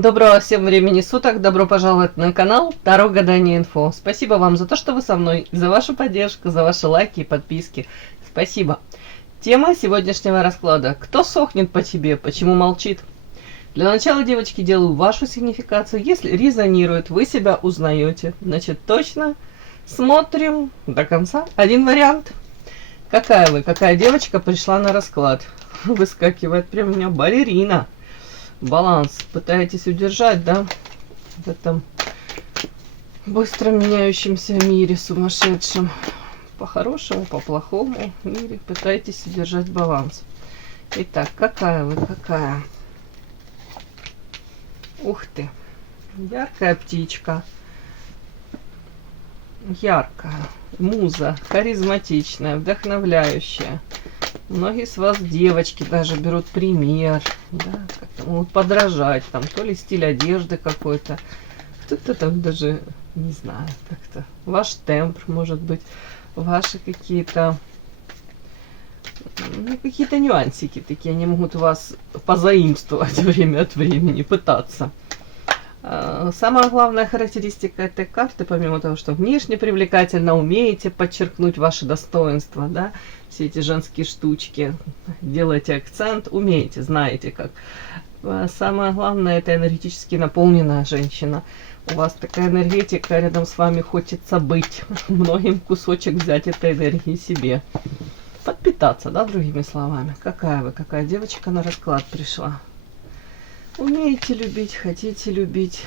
Доброго всем времени суток, добро пожаловать на канал Таро Гадание Инфо. Спасибо вам за то, что вы со мной, за вашу поддержку, за ваши лайки и подписки. Спасибо. Тема сегодняшнего расклада. Кто сохнет по тебе, почему молчит? Для начала, девочки, делаю вашу сигнификацию. Если резонирует, вы себя узнаете, значит точно смотрим до конца. Один вариант. Какая девочка пришла на расклад? Выскакивает прям у меня балерина. Баланс пытаетесь удержать, да, в этом быстро меняющемся мире сумасшедшем. По-хорошему, по-плохому мире пытаетесь удержать баланс. Итак, какая? Ух ты, яркая птичка. Яркая, муза, харизматичная, вдохновляющая. Многие с вас, девочки, даже берут пример, да, как-то могут подражать, там, то ли стиль одежды какой-то, кто-то там даже, не знаю, как-то ваш тембр, может быть, ваши какие-то, ну, какие-то нюансики такие, они могут вас позаимствовать время от времени, пытаться. Самая главная характеристика этой карты, помимо того, что внешне привлекательно, умеете подчеркнуть ваши достоинства, да, все эти женские штучки, делаете акцент, умеете, знаете как. Самое главное, это энергетически наполненная женщина. У вас такая энергетика, рядом с вами хочется быть, многим кусочек взять этой энергии себе. Подпитаться, да, другими словами. Какая девочка на расклад пришла? Умеете любить, хотите любить.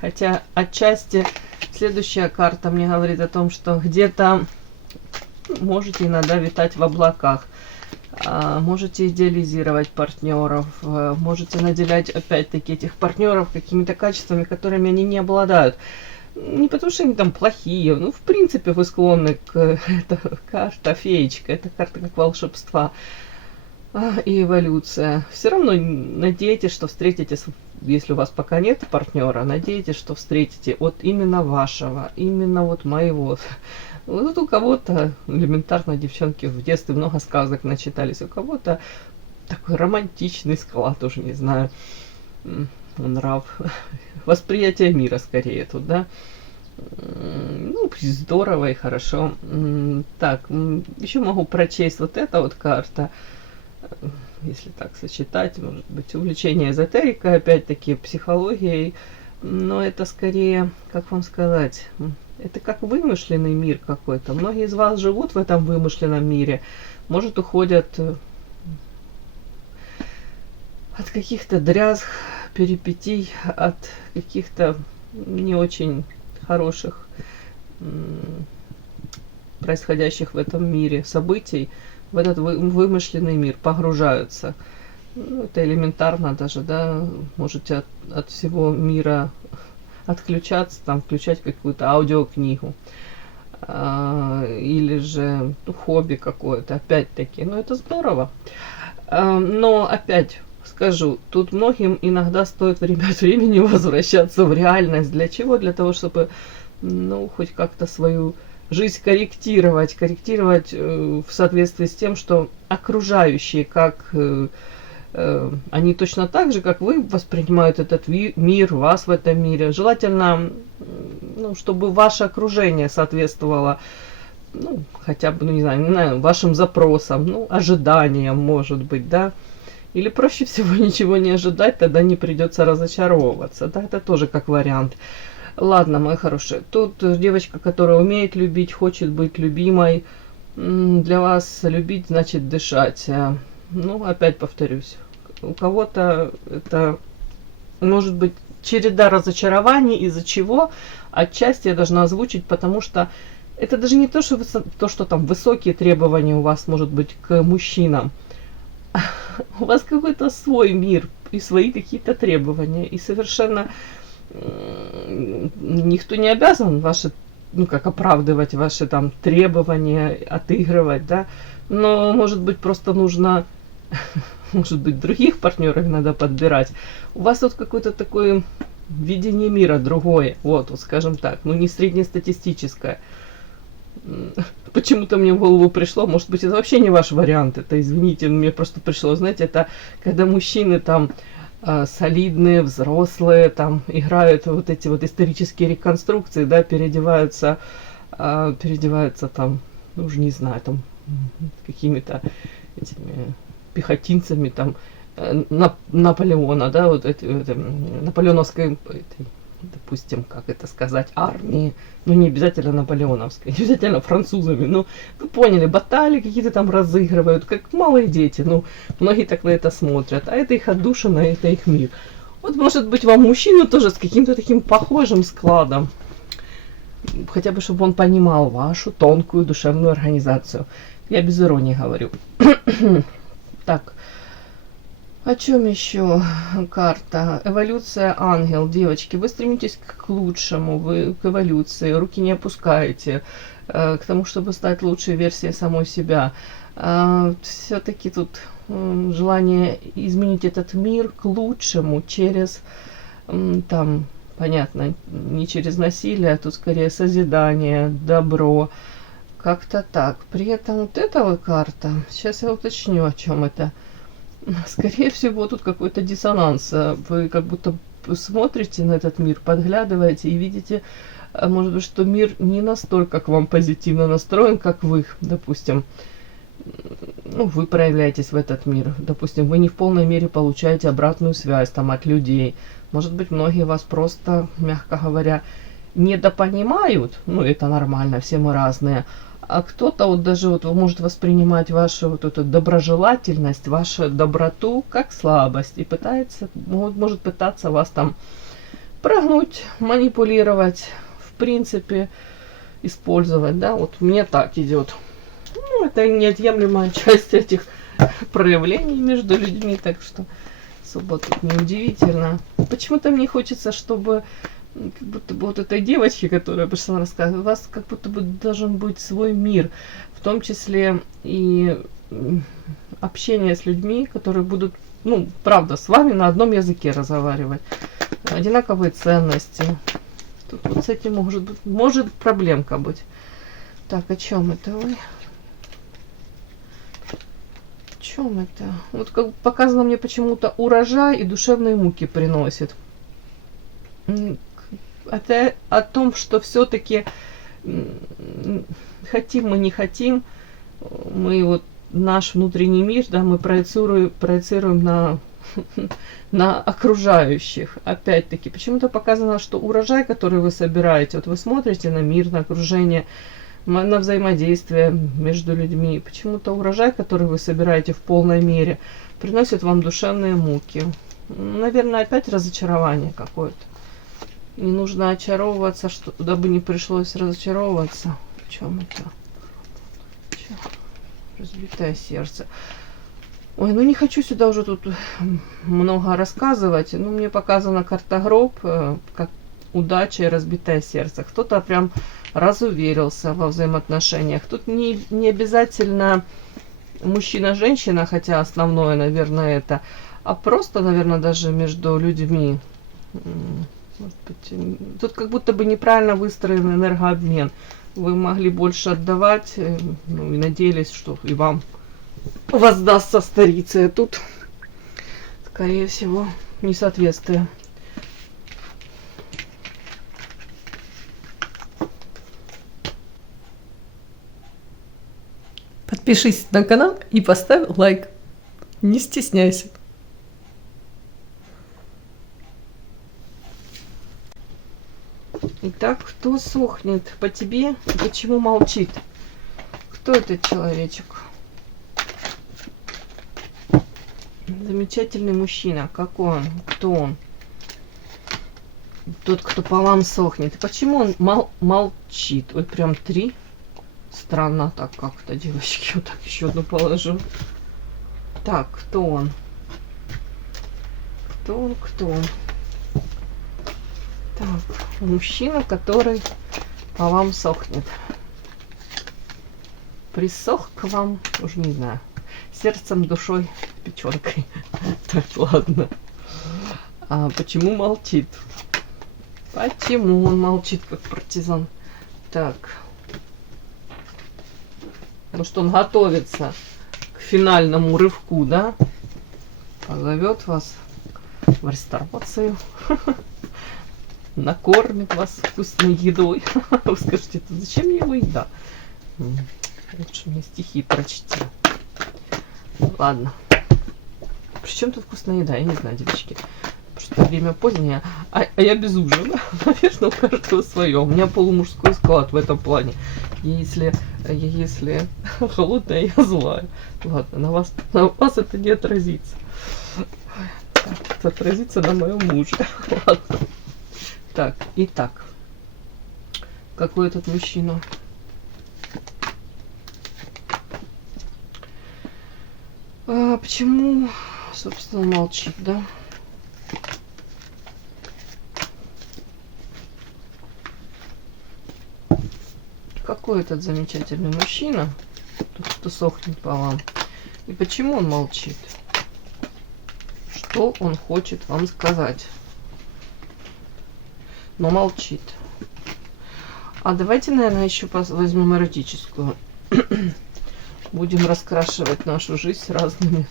Хотя отчасти следующая карта мне говорит о том, что где-то можете иногда витать в облаках. Можете идеализировать партнеров. Можете наделять опять-таки этих партнеров какими-то качествами, которыми они не обладают. Не потому что они там плохие. Ну, в принципе, вы склонны к... Это карта феечка. Это карта как волшебства. И эволюция. Все равно надеетесь, что встретите, если у вас пока нет партнера, надеетесь, что встретите вот именно вашего, именно вот моего. Вот у кого-то элементарно, девчонки в детстве много сказок начитались, у кого-то такой романтичный склад, уже не знаю, нрав, восприятие мира скорее тут, да. Ну, здорово и хорошо. Так, еще могу прочесть вот эта вот карта. Если так сочетать, может быть, увлечение эзотерикой, опять-таки, психологией, но это скорее, как вам сказать, это как вымышленный мир какой-то. Многие из вас живут в этом вымышленном мире, может, уходят от каких-то дрязг, перипетий, от каких-то не очень хороших происходящих в этом мире событий, в этот вымышленный мир погружаются. Ну, это элементарно даже, да, можете от всего мира отключаться, там, включать какую-то аудиокнигу. Или же хобби какое-то, опять-таки. Ну, это здорово. Но, опять скажу, тут многим иногда стоит время от времени возвращаться в реальность. Для чего? Для того, чтобы, ну, хоть как-то свою жизнь корректировать в соответствии с тем, что окружающие, как они точно так же, как вы, воспринимают этот мир, вас в этом мире. Желательно, ну, чтобы ваше окружение соответствовало, ну, хотя бы, ну, не знаю, вашим запросам, ну, ожиданиям, может быть, да. Или проще всего ничего не ожидать, тогда не придется разочаровываться, да, это тоже как вариант. Ладно, мои хорошие, тут девочка, которая умеет любить, хочет быть любимой. Для вас любить значит дышать. Ну, опять повторюсь, у кого-то это может быть череда разочарований, из-за чего отчасти я должна озвучить, потому что это даже не то, что там высокие требования у вас может быть к мужчинам. У вас какой-то свой мир и свои какие-то требования, и совершенно никто не обязан ваши, ну, как оправдывать ваши там требования, отыгрывать, да, но, может быть, просто нужно, может быть, других партнеров надо подбирать. У вас вот какое-то такое видение мира другое, вот скажем так, ну, не среднестатистическое. Почему-то мне в голову пришло, может быть, это вообще не ваш вариант, это, извините, мне просто пришло, знаете, это когда мужчины там солидные, взрослые, там играют вот эти вот исторические реконструкции, да, переодеваются там, ну, уже не знаю, там какими-то этими пехотинцами там Наполеона, да, вот наполеоновской, допустим, как это сказать, армии, ну не обязательно наполеоновской, не обязательно французами, ну вы поняли, баталии какие-то там разыгрывают, как малые дети, ну многие так на это смотрят, а это их отдушина, это их мир. Вот может быть вам мужчину тоже с каким-то таким похожим складом, хотя бы чтобы он понимал вашу тонкую душевную организацию. Я без иронии говорю. Так. О чем еще карта? Эволюция, ангел. Девочки, вы стремитесь к лучшему, вы к эволюции, руки не опускаете, к тому, чтобы стать лучшей версией самой себя. Все-таки тут желание изменить этот мир к лучшему через, там, понятно, не через насилие, а тут скорее созидание, добро. Как-то так. При этом вот эта вот карта, сейчас я уточню, о чем это. Скорее всего, тут какой-то диссонанс. Вы как будто смотрите на этот мир, подглядываете и видите, может быть, что мир не настолько к вам позитивно настроен, как вы, допустим. Ну, вы проявляетесь в этот мир. Допустим, вы не в полной мере получаете обратную связь там от людей. Может быть, многие вас просто, мягко говоря, недопонимают. Ну, это нормально, все мы разные. А кто-то вот даже вот может воспринимать вашу вот эту доброжелательность, вашу доброту как слабость и пытается, может пытаться вас там прогнуть, манипулировать, в принципе, использовать, да, вот мне так идет. Ну, это неотъемлемая часть этих проявлений между людьми, так что особо тут неудивительно. Почему-то мне хочется, чтобы как будто бы вот этой девочке, которая пришла рассказывать, у вас как будто бы должен быть свой мир, в том числе и общение с людьми, которые будут, ну, правда, с вами на одном языке разговаривать, одинаковые ценности. Тут вот с этим может проблемка быть. Так, о чем это вы? О чем это? Вот как показано мне почему-то урожай и душевные муки приносит. Это о том, что все-таки хотим мы, не хотим, мы вот наш внутренний мир, да, мы проецируем на окружающих. Опять-таки, почему-то показано, что урожай, который вы собираете, вот вы смотрите на мир, на окружение, на взаимодействие между людьми, почему-то урожай, который вы собираете в полной мере, приносит вам душевные муки. Наверное, опять разочарование какое-то. Не нужно очаровываться, что туда бы не пришлось разочаровываться. В чем это? Разбитое сердце. Ой, ну не хочу сюда уже тут много рассказывать. Ну, мне показана карта гроб, как удача и разбитое сердце. Кто-то прям разуверился во взаимоотношениях. Тут не обязательно мужчина-женщина, хотя основное, наверное, это, а просто, наверное, даже между людьми. Может быть, тут как будто бы неправильно выстроен энергообмен. Вы могли больше отдавать, ну, и надеялись, что и вам воздастся старица. Тут, скорее всего, несоответствие. Подпишись на канал и поставь лайк. Не стесняйся. Итак, кто сохнет по тебе? Почему молчит? Кто этот человечек? Замечательный мужчина. Какой он? Кто он? Тот, кто по вам сохнет. Почему он молчит? Ой, прям 3. Странно так как-то, девочки. Вот так еще одну положу. Так, кто он? Кто он? Кто он? Так, мужчина, который по вам сохнет. Присох к вам, уже не знаю, сердцем, душой, печенкой. Так, ладно. А почему молчит? Почему он молчит, как партизан? Так. Может, он готовится к финальному рывку, да? Позовет вас в ресторацию, накормит вас вкусной едой. Вы скажете, зачем мне его еда? Лучше мне стихи прочти. Ладно. Причем тут вкусная еда? Я не знаю, девочки. Просто время позднее, а я без ужина. Наверное, у каждого свое. У меня полумужской склад в этом плане. Если холодная, я злая. Ладно, на вас это не отразится. Так, это отразится на моем муже. Ладно. Так, итак. Какой этот мужчина? Почему, собственно, молчит, да? Какой этот замечательный мужчина, тот, кто сохнет по вам, и почему он молчит? Что он хочет вам сказать? Но молчит. А давайте, наверное, еще возьмем эротическую. Будем раскрашивать нашу жизнь разными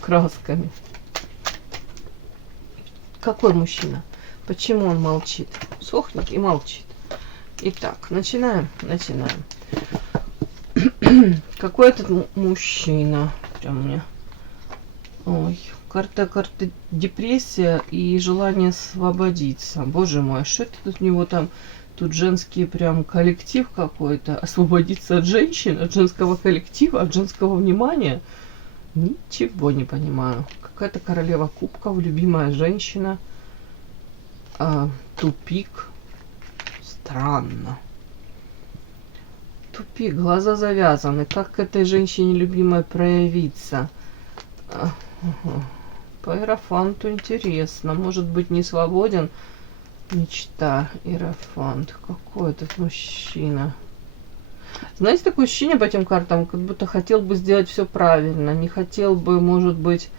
красками. Какой мужчина? Почему он молчит? Сохнет и молчит. Итак, начинаем. Какой этот мужчина? Прям у меня. Ой, карта депрессия и желание освободиться. Боже мой, что это тут у него там? Тут женский прям коллектив какой-то. Освободиться от женщин, от женского коллектива, от женского внимания. Ничего не понимаю. Какая-то королева кубков, любимая женщина. Тупик. Странно. Тупик, глаза завязаны. Как к этой женщине любимой проявиться? По иерофанту интересно. Может быть, не свободен? Мечта, иерофант. Какой этот мужчина? Знаете, такое ощущение по этим картам, как будто хотел бы сделать все правильно. Не хотел бы, может быть,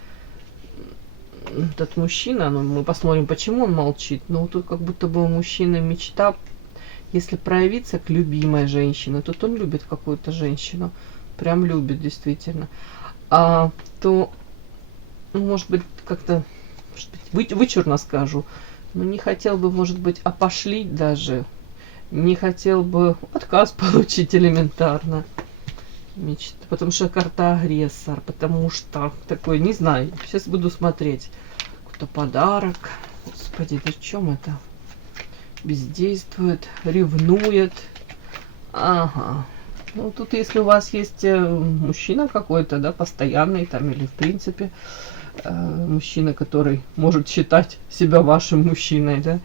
этот мужчина, ну, мы посмотрим, почему он молчит. Но тут как будто бы у мужчины мечта, если проявиться к любимой женщине, то он любит какую-то женщину. Прям любит, действительно. То, ну, может быть, как-то, вычурно скажу, но не хотел бы, может быть, опошлить даже. Не хотел бы отказ получить элементарно. Мечта. Потому что карта агрессор. Потому что такой, не знаю. Сейчас буду смотреть. Какой-то подарок. Господи, да в чем это? Бездействует, ревнует. Ага. Ну, тут если у вас есть мужчина какой-то, да, постоянный там, или в принципе мужчина, который может считать себя вашим мужчиной, да,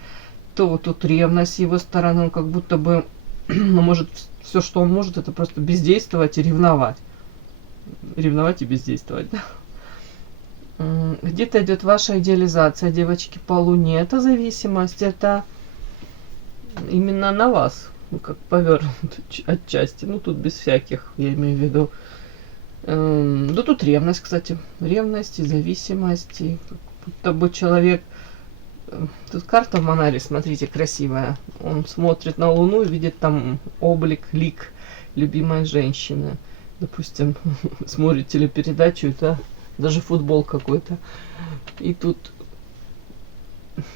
то тут ревность с его стороны, он как будто бы, ну, может, все, что он может, это просто бездействовать и ревновать. Ревновать и бездействовать, да. Где-то идет ваша идеализация, девочки, по Луне. Это зависимость, это именно на вас, как повернут отчасти. Ну, тут без всяких, я имею в виду. Да тут ревность, кстати. Ревность и зависимость. И как будто бы человек... Тут карта в Манаре, смотрите, красивая. Он смотрит на Луну и видит там облик, лик любимой женщины. Допустим, смотрит телепередачу, это даже футбол какой-то. И тут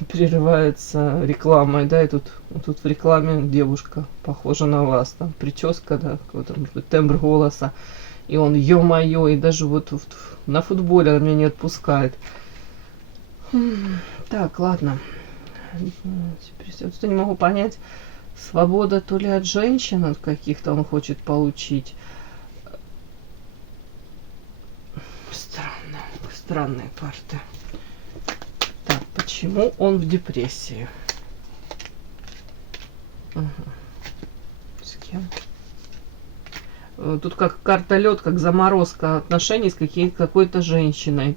прерывается рекламой, да, и тут в рекламе девушка похожа на вас, там прическа, да, какой-то, может быть, тембр голоса. И он, ё-моё, и даже вот на футболе она меня не отпускает. Так, ладно. Теперь я не могу понять, свобода то ли от женщин, от каких-то он хочет получить. Странные карты. Так, почему он в депрессии? Угу. С кем? Тут как карта лед, как заморозка отношений с какой-то женщиной.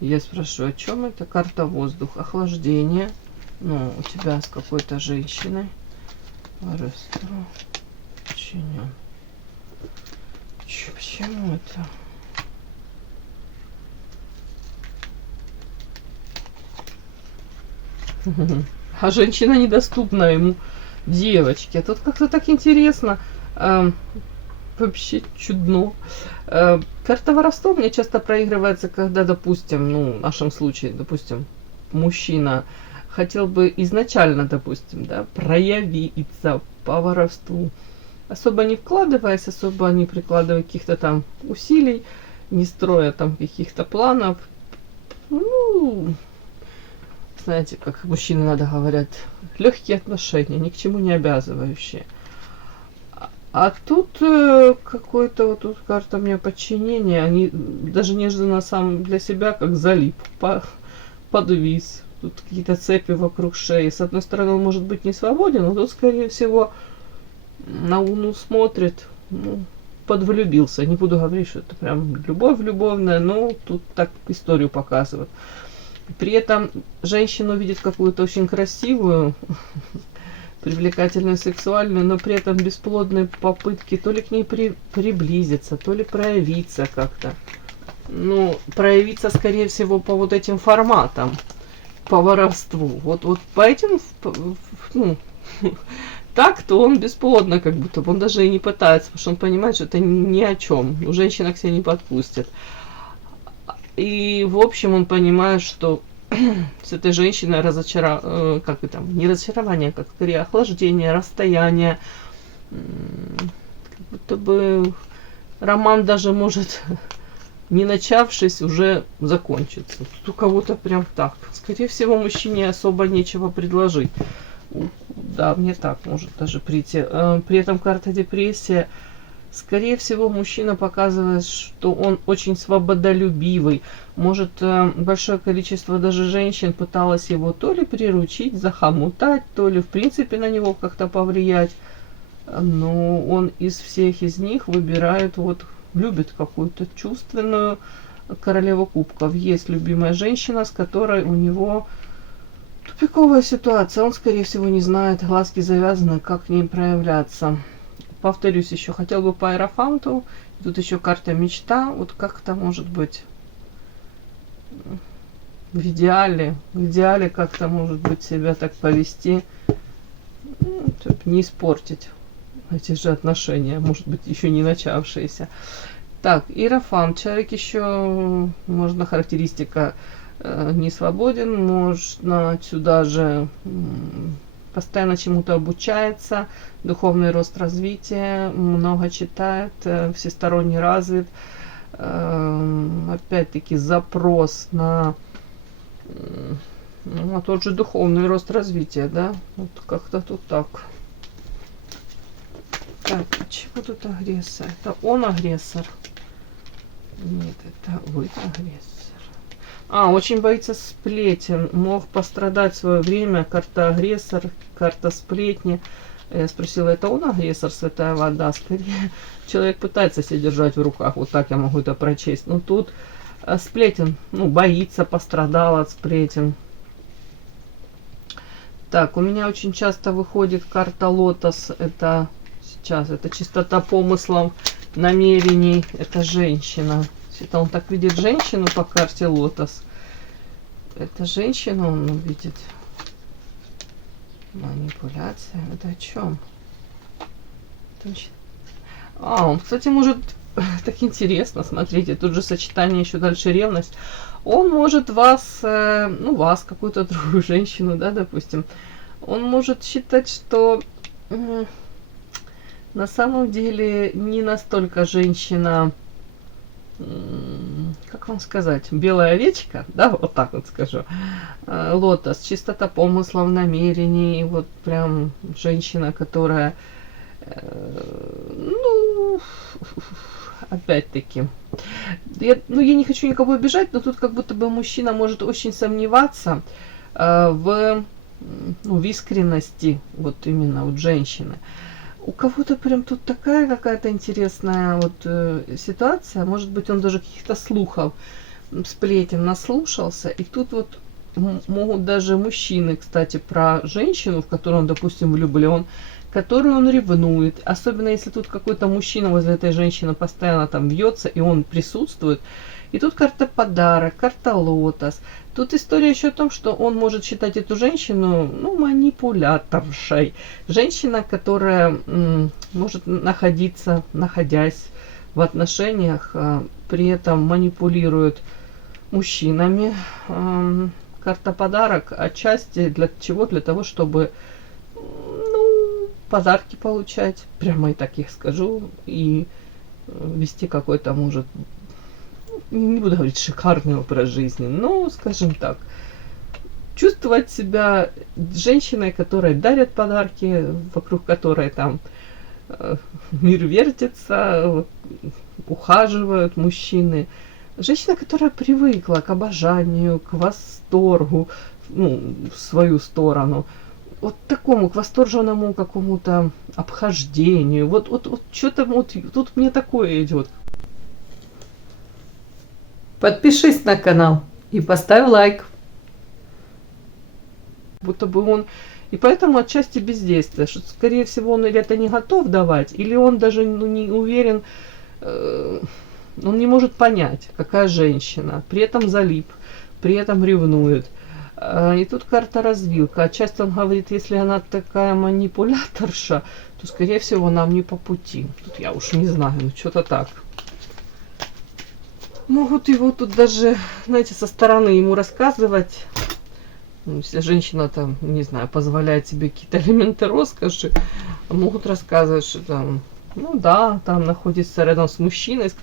Я спрашиваю, о чем это? Карта воздух, охлаждение. Ну, у тебя с какой-то женщиной. Почему это? А женщина недоступна ему, девочки. А тут как-то так интересно. Вообще чудно. Карта воровства мне часто проигрывается, когда, допустим, ну, в нашем случае, допустим, мужчина хотел бы изначально, допустим, да, проявиться по воровству, особо не вкладываясь, особо не прикладывая каких-то там усилий, не строя там каких-то планов. Ну, знаете, как мужчины иногда говорят, легкие отношения, ни к чему не обязывающие. А тут какой-то вот тут карта мне подчинения, они даже неожиданно сам для себя как залип, подвис. Тут какие-то цепи вокруг шеи. С одной стороны, он может быть не свободен, но тут, скорее всего, на Луну смотрит, ну, подвлюбился. Не буду говорить, что это прям любовь любовная, но тут так историю показывают. При этом женщину видит какую-то очень красивую, привлекательную, сексуальную, но при этом бесплодные попытки то ли к ней приблизиться, то ли проявиться как-то. Ну, проявиться, скорее всего, по вот этим форматам, по воровству. Вот по этим, ну, так-то он бесплодно, как будто бы он даже и не пытается, потому что он понимает, что это ни о чем. Женщина к себе не подпустит. И, в общем, он понимает, что с этой женщиной как это, не разочарование, как скорее охлаждение, расстояние. Как будто бы роман даже может, не начавшись, уже закончиться. Тут у кого-то прям так. Скорее всего, мужчине особо нечего предложить. Да, мне так может даже прийти. При этом карта депрессия. Скорее всего, мужчина показывает, что он очень свободолюбивый. Может, большое количество даже женщин пыталось его то ли приручить, захомутать, то ли в принципе на него как-то повлиять. Но он из них выбирает, вот, любит какую-то чувственную королеву кубков. Есть любимая женщина, с которой у него тупиковая ситуация. Он, скорее всего, не знает, глазки завязаны, как к ней проявляться. Повторюсь еще, хотел бы по Иерофанту. Тут еще карта мечта. Вот как это может быть в идеале как-то может быть себя так повести, ну, не испортить эти же отношения, может быть, еще не начавшиеся. Так, Иерофант. Человек еще, можно характеристика, не свободен, можно сюда же постоянно чему-то обучается, духовный рост, развитие, много читает, всесторонне развит. Опять-таки запрос на тот же духовный рост, развития, да? Вот как-то тут так. Так, почему тут агрессор? Это он агрессор? Нет, это вы агрессор. Очень боится сплетен. Мог пострадать в свое время. Карта агрессор, карта сплетни. Я спросила, это он агрессор, святая вода? Скорее, человек пытается себя держать в руках. Вот так я могу это прочесть. Но тут сплетен, ну, боится, пострадал от сплетен. Так, у меня очень часто выходит карта лотос. Это сейчас, это чистота помыслов, намерений. Это женщина. Это он так видит женщину по карте лотос. Это женщину он видит. Манипуляция. Это о чем? Он, кстати, может, так интересно, смотрите, тут же сочетание еще дальше ревность. Он может вас, вас, какую-то другую женщину, да, допустим, он может считать, что на самом деле не настолько женщина, как вам сказать, белая овечка, да, вот так вот скажу, лотос, чистота помыслов, намерений, вот прям женщина, которая, опять-таки, я не хочу никого обижать, но тут как будто бы мужчина может очень сомневаться в искренности, вот именно вот женщины. У кого-то прям тут такая какая-то интересная вот ситуация. Может быть, он даже каких-то слухов, сплетен наслушался. И тут вот могут даже мужчины, кстати, про женщину, в которую он, допустим, влюблен, которую он ревнует. Особенно, если тут какой-то мужчина возле этой женщины постоянно там бьется, и он присутствует. И тут карта подарок, карта лотос. Тут история еще о том, что он может считать эту женщину, манипуляторшей. Женщина, которая может находясь в отношениях, при этом манипулирует мужчинами, карта подарок отчасти для чего? Для того, чтобы, ну, подарки получать, прямо и так их скажу, и вести какой-то, может, не буду говорить шикарный образ жизни, но, скажем так, чувствовать себя женщиной, которой дарят подарки, вокруг которой там мир вертится, ухаживают мужчины. Женщина, которая привыкла к обожанию, к восторгу, ну, в свою сторону, вот такому, к восторженному какому-то обхождению. Вот что-то вот тут мне такое идет. Подпишись на канал и поставь лайк. Будто бы он... И поэтому отчасти бездействие, что, скорее всего, он или это не готов давать, или он даже не уверен, он не может понять, какая женщина, при этом залип, при этом ревнует. И тут карта развилка. Отчасти он говорит, если она такая манипуляторша, то, скорее всего, нам не по пути. Тут я уж не знаю, ну что-то так. Могут его тут даже, знаете, со стороны ему рассказывать. Если женщина там, не знаю, позволяет себе какие-то элементы роскоши, могут рассказывать, что там, ну да, там находится рядом с мужчиной, с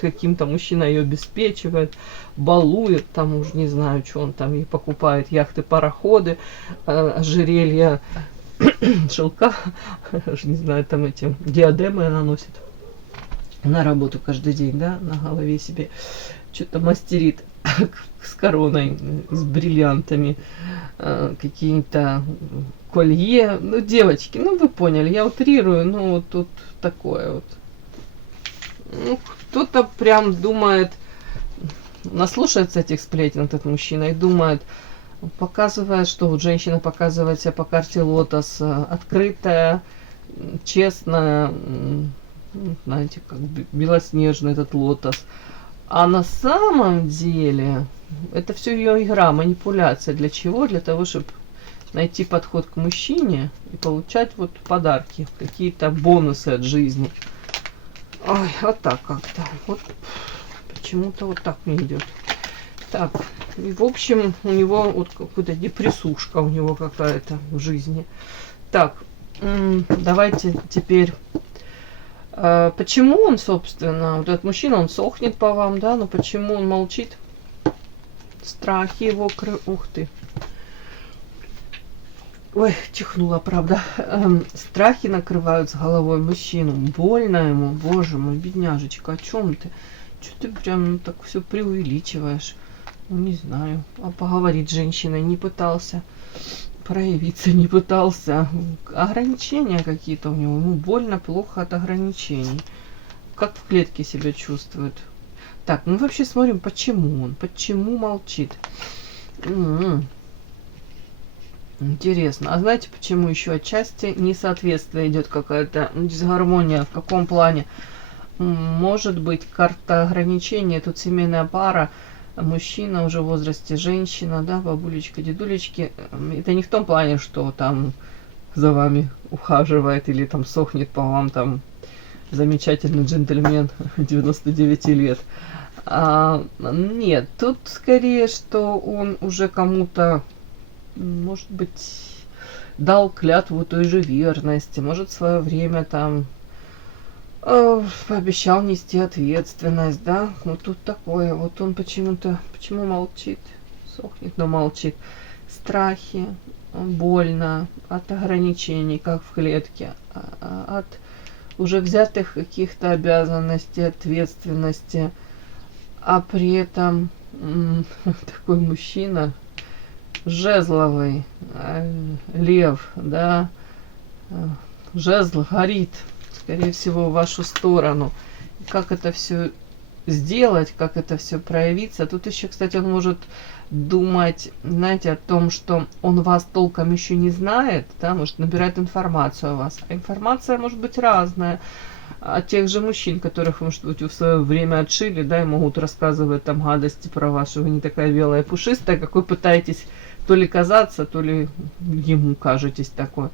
каким-то мужчиной ее обеспечивает, балует, там уж не знаю, что он там ей покупает, яхты, пароходы, ожерелья, шелка, не знаю, там эти диадемы она носит на работу каждый день, да, на голове себе что-то мастерит с короной, с бриллиантами, какие-то колье. Ну, девочки, ну вы поняли, я утрирую, ну вот тут такое вот. Ну, кто-то прям думает, наслушается этих сплетен, этот мужчина, и думает, показывая, что вот женщина показывает себя по карте лотос, открытая, честная, знаете, как белоснежный этот лотос. А на самом деле это все ее игра, манипуляция. Для чего? Для того, чтобы найти подход к мужчине и получать вот подарки, какие-то бонусы от жизни. Ой, вот так как-то. Вот почему-то вот так мне идет. Так, и в общем, у него вот какая-то депрессушка у него какая-то в жизни. Так, давайте теперь... Почему он, собственно, вот этот мужчина, он сохнет по вам, да, но почему он молчит? Страхи его, ух ты. Ой, чихнула, правда. Страхи накрывают с головой мужчину. Больно ему, боже мой, бедняжечка, о чем ты? Что ты прям так все преувеличиваешь? Ну, не знаю. А поговорить с женщиной не пытался. Проявиться не пытался. Ограничения какие-то у него. Ему больно, плохо от ограничений. Как в клетке себя чувствует. Так, ну вообще смотрим, почему он. Почему молчит. Интересно. А знаете, почему еще отчасти несоответствие идет какая-то дисгармония? В каком плане? Может быть, карта ограничения. Тут семейная пара. Мужчина уже в возрасте, женщина, да, бабулечка, дедулечки. Это не в том плане, что там за вами ухаживает или там сохнет по вам там замечательный джентльмен 99 лет. Нет, тут скорее, что он уже кому-то, может быть, дал клятву той же верности, может, в свое время там пообещал нести ответственность, да, вот тут такое, вот он почему-то, почему молчит, сохнет, но молчит, страхи, больно, от ограничений, как в клетке, от уже взятых каких-то обязанностей, ответственности, а при этом такой мужчина, жезловый, лев, да, жезл горит, скорее всего, в вашу сторону. Как это все сделать, как это все проявиться. Тут еще, кстати, он может думать, знаете, о том, что он вас толком еще не знает, да, может набирать информацию о вас. А информация может быть разная. От тех же мужчин, которых, может быть, вы в свое время отшили, да, и могут рассказывать там гадости про вас, что вы не такая белая пушистая, как вы пытаетесь то ли казаться, то ли ему кажетесь такой.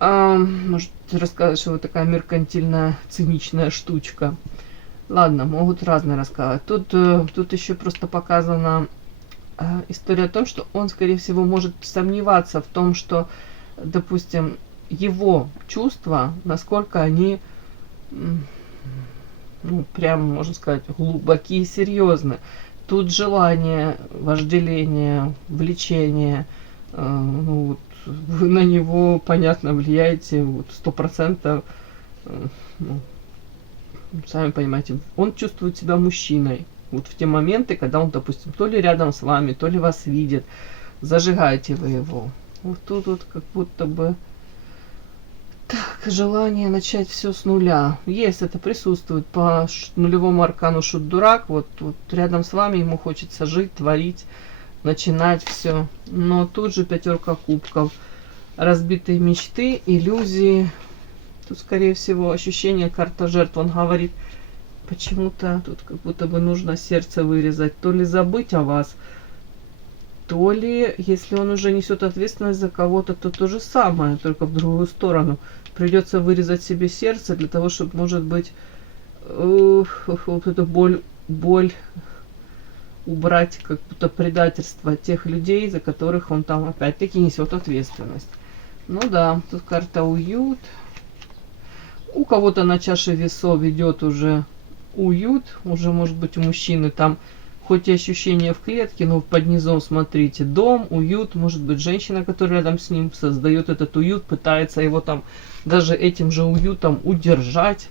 Может рассказывать, что вы такая меркантильная, циничная штучка. Ладно, могут разные рассказывать. Тут еще просто показано история о том, что он, скорее всего, может сомневаться в том, что, допустим, его чувства, насколько они, ну, прям, можно сказать, глубокие и серьезные. Тут желание, вожделение, влечение, ну, вот, вы на него, понятно, влияете, вот, 100%, ну, сами понимаете, он чувствует себя мужчиной. Вот в те моменты, когда он, допустим, то ли рядом с вами, то ли вас видит, зажигаете вы его. Вот тут вот как будто бы так, желание начать все с нуля. Есть, это присутствует по нулевому аркану шут-дурак. Вот рядом с вами ему хочется жить, творить, начинать все. Но тут же 5 кубков. Разбитые мечты, иллюзии. Тут, скорее всего, ощущение карта жертв. Он говорит, почему-то тут как будто бы нужно сердце вырезать. То ли забыть о вас, то ли, если он уже несет ответственность за кого-то, то то же самое, только в другую сторону. Придется вырезать себе сердце для того, чтобы, может быть, вот эту боль убрать, как будто предательство тех людей, за которых он там опять-таки несет ответственность. Ну да, тут карта уют. У кого-то на чаше весов идет уже уют, уже, может быть, у мужчины там хоть и ощущение в клетке, но под низом, смотрите, дом, уют, может быть, женщина, которая рядом с ним создает этот уют, пытается его там даже этим же уютом удержать.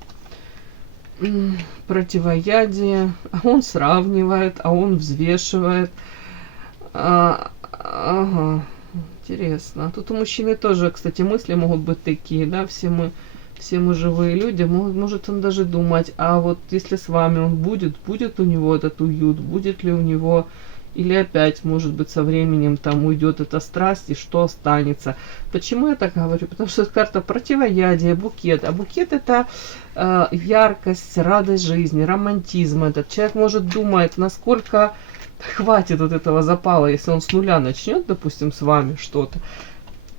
Противоядие, а он сравнивает, а он взвешивает. Ага, интересно. Тут у мужчины тоже, кстати, мысли могут быть такие, да, все мы живые люди, может он даже думать, а вот если с вами он будет у него этот уют, будет ли у него, или опять, может быть, со временем там уйдет эта страсть, и что останется. Почему я так говорю? Потому что это карта противоядия, букет. А букет это яркость, радость жизни, романтизм. Этот человек может думать, насколько хватит вот этого запала, если он с нуля начнет, допустим, с вами что-то.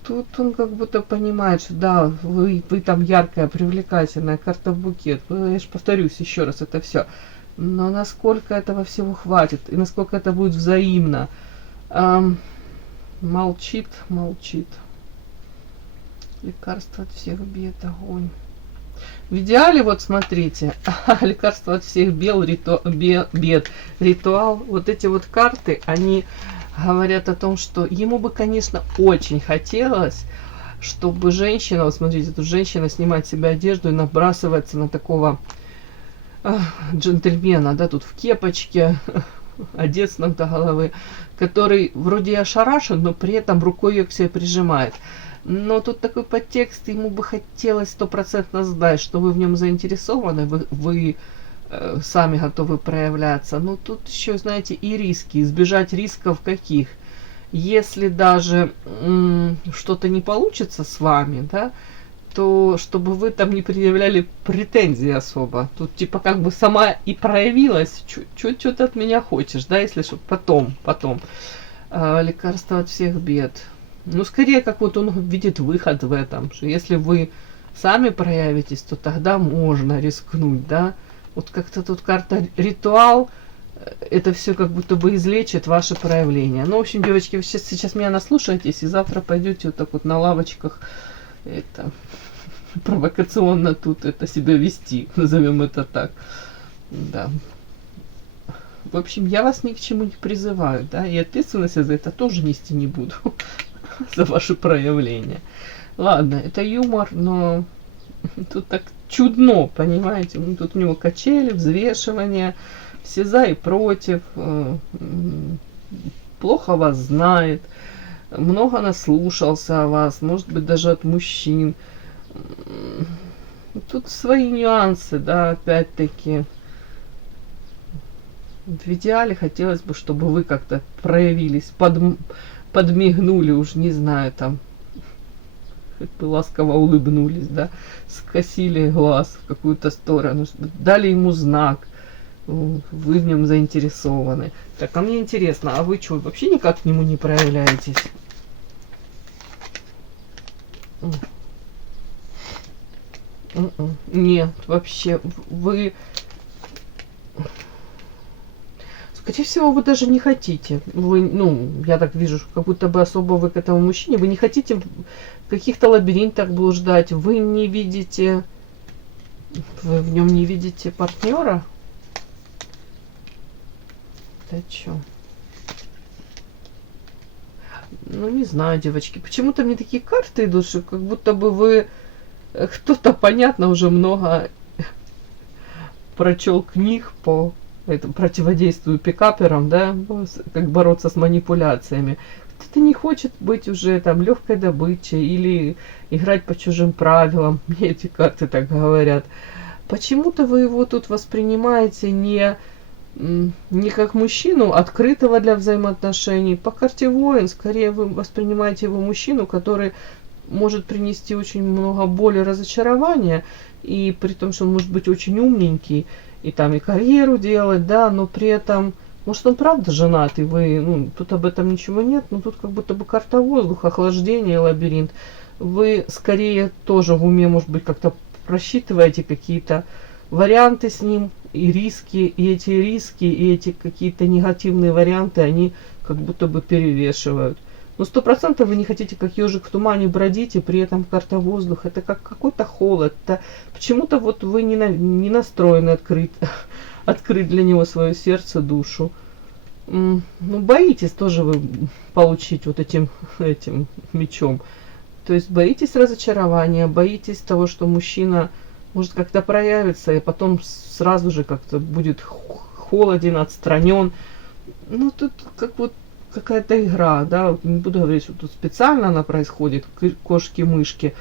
Тут он как будто понимает, что да, вы там яркая, привлекательная, карта букет. Я же повторюсь еще раз это все. Но насколько этого всего хватит и насколько это будет взаимно. Молчит. Лекарство от всех бед, огонь. В идеале, вот смотрите, лекарство от всех бед, ритуал. Вот эти вот карты, они говорят о том, что ему бы, конечно, очень хотелось, чтобы женщина, вот смотрите, тут женщина снимает с себя одежду и набрасывается на такого джентльмена, да, тут в кепочке, одет с ног до головы, который вроде и ошарашен, но при этом рукой ее к себе прижимает. Но тут такой подтекст, ему бы хотелось 100% знать, что вы в нем заинтересованы, вы сами готовы проявляться. Но тут еще, знаете, и риски. Избежать рисков каких? Если даже что-то не получится с вами, да, то чтобы вы там не предъявляли претензий особо. Тут типа как бы сама и проявилась, что ты от меня хочешь, да, если что, потом. Лекарство от всех бед. Ну, скорее, как вот он видит выход в этом, что если вы сами проявитесь, то тогда можно рискнуть, да. Вот как-то тут карта ритуал, это все как будто бы излечит ваше проявление. Ну, в общем, девочки, вы сейчас меня наслушаетесь, и завтра пойдете вот так вот на лавочках, это, провокационно тут это себя вести, назовем это так. Да. В общем, я вас ни к чему не призываю, да, и ответственность за это тоже нести не буду, за ваши проявления. Ладно, это юмор, но тут так чудно, понимаете, тут у него качели, взвешивания, все за и против, плохо вас знает, много наслушался о вас, может быть, даже от мужчин. Тут свои нюансы, да, опять-таки. В идеале хотелось бы, чтобы вы как-то проявились, подмигнули, уж не знаю, там, хоть бы ласково улыбнулись, да, скосили глаз в какую-то сторону, дали ему знак, вы в нем заинтересованы. Так, а мне интересно, а вы что, вообще никак к нему не проявляетесь? Нет, вообще, вы... Скорее всего, вы даже не хотите. Вы, ну, я так вижу, как будто бы особо вы к этому мужчине, вы не хотите в каких-то лабиринтах блуждать, вы не видите, вы в нем не видите партнера? Да чё? Ну, не знаю, девочки. Почему-то мне такие карты идут, что как будто бы вы кто-то, понятно, уже много прочел книг по противодействию пикаперам, да, как бороться с манипуляциями. Кто-то не хочет быть уже там легкой добычей или играть по чужим правилам. Мне эти карты так говорят. Почему-то вы его тут воспринимаете не как мужчину, открытого для взаимоотношений. По карте воин, скорее вы воспринимаете его мужчину, который может принести очень много боли, разочарования, и при том, что он может быть очень умненький, и там и карьеру делать, да, но при этом, может, он правда женат, и вы, ну, тут об этом ничего нет, но тут как будто бы карта воздуха, охлаждение, лабиринт. Вы скорее тоже в уме, может быть, как-то просчитываете какие-то варианты с ним, и эти какие-то негативные варианты, они как будто бы перевешивают. Но 100% вы не хотите, как ежик в тумане, бродить, и при этом карта воздуха. Это как какой-то холод. Это почему-то вот вы не настроены открыть для него свое сердце, душу. Ну, боитесь тоже вы получить вот этим мечом. То есть боитесь разочарования, боитесь того, что мужчина может как-то проявиться, и потом сразу же как-то будет холоден, отстранен. Ну, тут как вот какая-то игра, да, не буду говорить, что тут специально она происходит, кошки-мышки,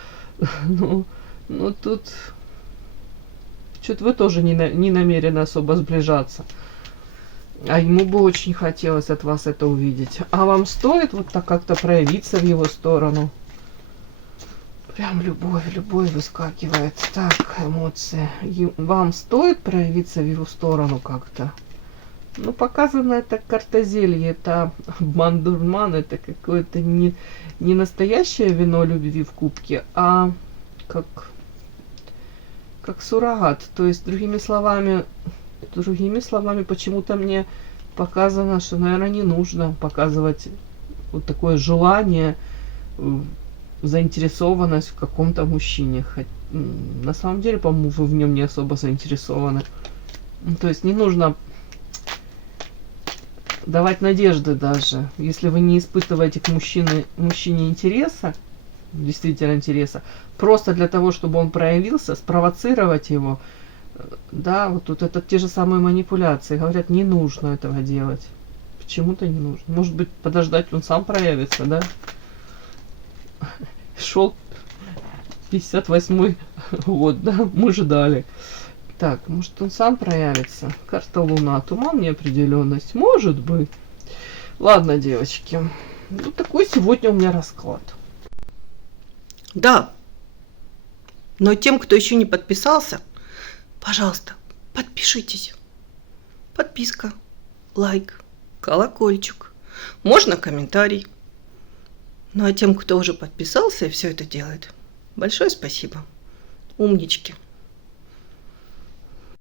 но тут что-то вы тоже не намерены особо сближаться, а ему бы очень хотелось от вас это увидеть. А вам стоит вот так как-то проявиться в его сторону? Прям любовь выскакивает. Так, эмоции. Вам стоит проявиться в его сторону как-то? Ну, показано это картозелье, это обман-дурман, это какое-то не настоящее вино любви в кубке, а как суррогат. То есть, другими словами, почему-то мне показано, что, наверное, не нужно показывать вот такое желание, заинтересованность в каком-то мужчине. На самом деле, по-моему, вы в нем не особо заинтересованы. То есть, не нужно давать надежды даже, если вы не испытываете к мужчине интереса, действительно интереса, просто для того, чтобы он проявился, спровоцировать его, да, вот тут это те же самые манипуляции. Говорят, не нужно этого делать. Почему-то не нужно. Может быть, подождать, он сам проявится, да? Шел 58-й год, да, мы ждали. Так, может, он сам проявится? Карта Луна, туман, неопределенность. Может быть. Ладно, девочки. Ну, такой сегодня у меня расклад. Да. Но тем, кто еще не подписался, пожалуйста, подпишитесь. Подписка, лайк, колокольчик. Можно комментарий. Ну а тем, кто уже подписался и все это делает, большое спасибо. Умнички.